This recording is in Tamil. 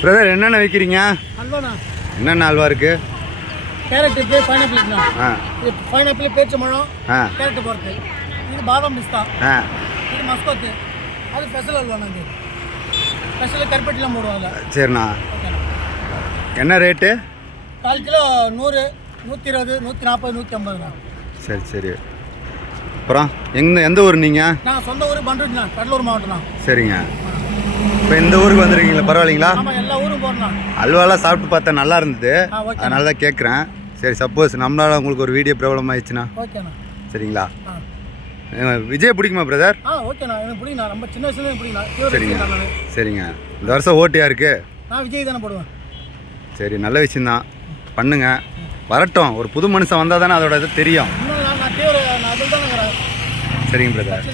பிரதர் என்னென்ன வைக்கிறீங்க? அல்வாண்ணா. என்னென்ன அல்வா இருக்கு? கேரட் இருக்குது பைனாப்பிள் இருக்குண்ணா. இது பைனாப்பிள் பேரிச்சம்பழம் ஆ. கேரட் போகிறது இது பாதாம் பிஸ்தா. ஆ. இது மஸ்கோத்து. அது ஸ்பெஷல் அல்வாண்ணா இது. ஸ்பெஷல் கருப்பட்டிலாம் போடுவாங்க. சரிண்ணா. என்ன ரேட்டு கால் கிலோ நூறு நூற்றி இருபது நூற்றி நாற்பது நூற்றி ஐம்பதுண்ணா சரி சரி. அப்புறம் எந்த எந்த ஊர் நீங்கள் நாங்கள் சொந்த ஊர் பண்ருட்டுண்ணா கடலூர் மாவட்டம்ண்ணா. சரிங்க. இப்போ இந்த ஊருக்கு வந்துருக்கீங்களா? பரவாயில்லைங்களா? அல்வாலாம் சாப்பிட்டு பார்த்தா நல்லா இருந்தது. அதனால தான் கேட்குறேன் சரி சப்போஸ் நம்மளால உங்களுக்கு ஒரு வீடியோ ப்ராப்ளம் ஆயிடுச்சுன்னா? சரிங்களா? விஜய் பிடிக்குமா பிரதர் சரிங்க. சரிங்க. இந்த வருஷம் ஓட்டு யாருக்கு நான் விஜய் தானே போடுவேன். சரி நல்ல விஷயந்தான் பண்ணுங்க. வரட்டும். ஒரு புது மனுஷன் வந்தால் தானே அதோட இது தெரியும். சரிங்க பிரதர்